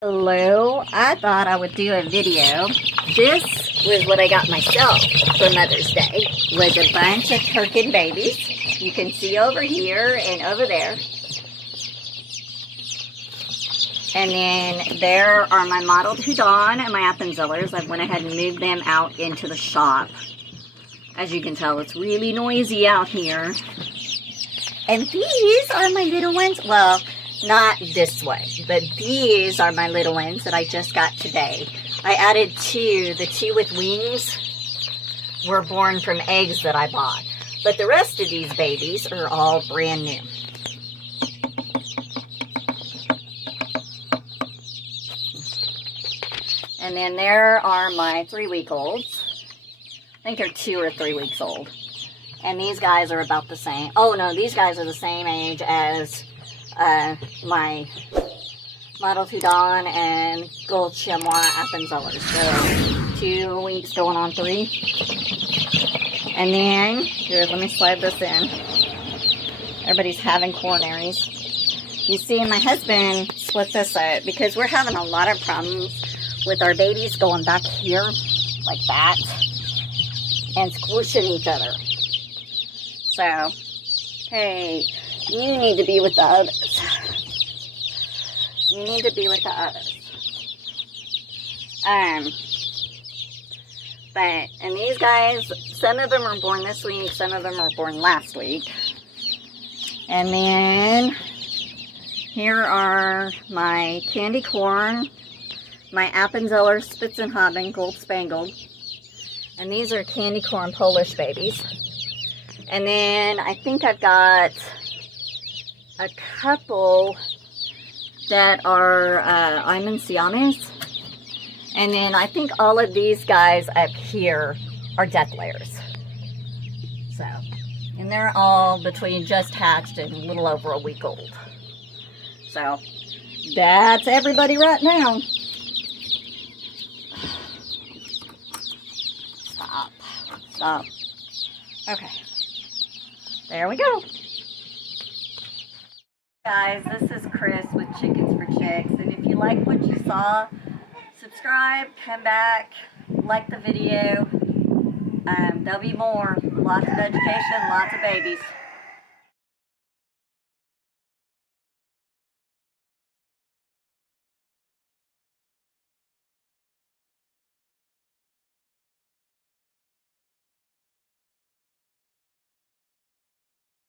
Hello, I thought I would do a video. This was what I got myself for Mother's Day. Was a bunch of Turken babies. You can see over here and over there. And then there are my Mottled Houdans and my Appenzellers. I went ahead and moved them out into the shop. As you can tell, it's really noisy out here. And these are my little ones. Well, not this way, but these are my little ones that I just got today. I added two. The two with wings were born from eggs that I bought. But the rest of these babies are all brand new. And then there are my 3-week-olds. I think they're 2 or 3 weeks old. And these guys are about the same. Oh no, these guys are the same age as my Mottled Houdans and Gold Chamois Appenzellers. So 2 weeks going on 3. And then, here, let me slide this in. Everybody's having coronaries. You see, my husband split this out because we're having a lot of problems with our babies going back here like that and squishing each other. So, hey, you need to be with the others. You need to be with the others. And these guys, some of them are born this week, some of them are born last week. And then here are my candy corn, my Appenzeller Spitzenhaben Gold Spangled. And these are candy corn Polish babies. And then I think I've got a couple that are Ameracana. And then I think all of these guys up here are Deathlayers. So, and they're all between just hatched and a little over a week old. So, that's everybody right now. Stop. Okay. There we go. Guys, this is Chris with Chickens for Chicks, and if you like what you saw, subscribe, come back, like the video. There'll be more. Lots of education, lots of babies.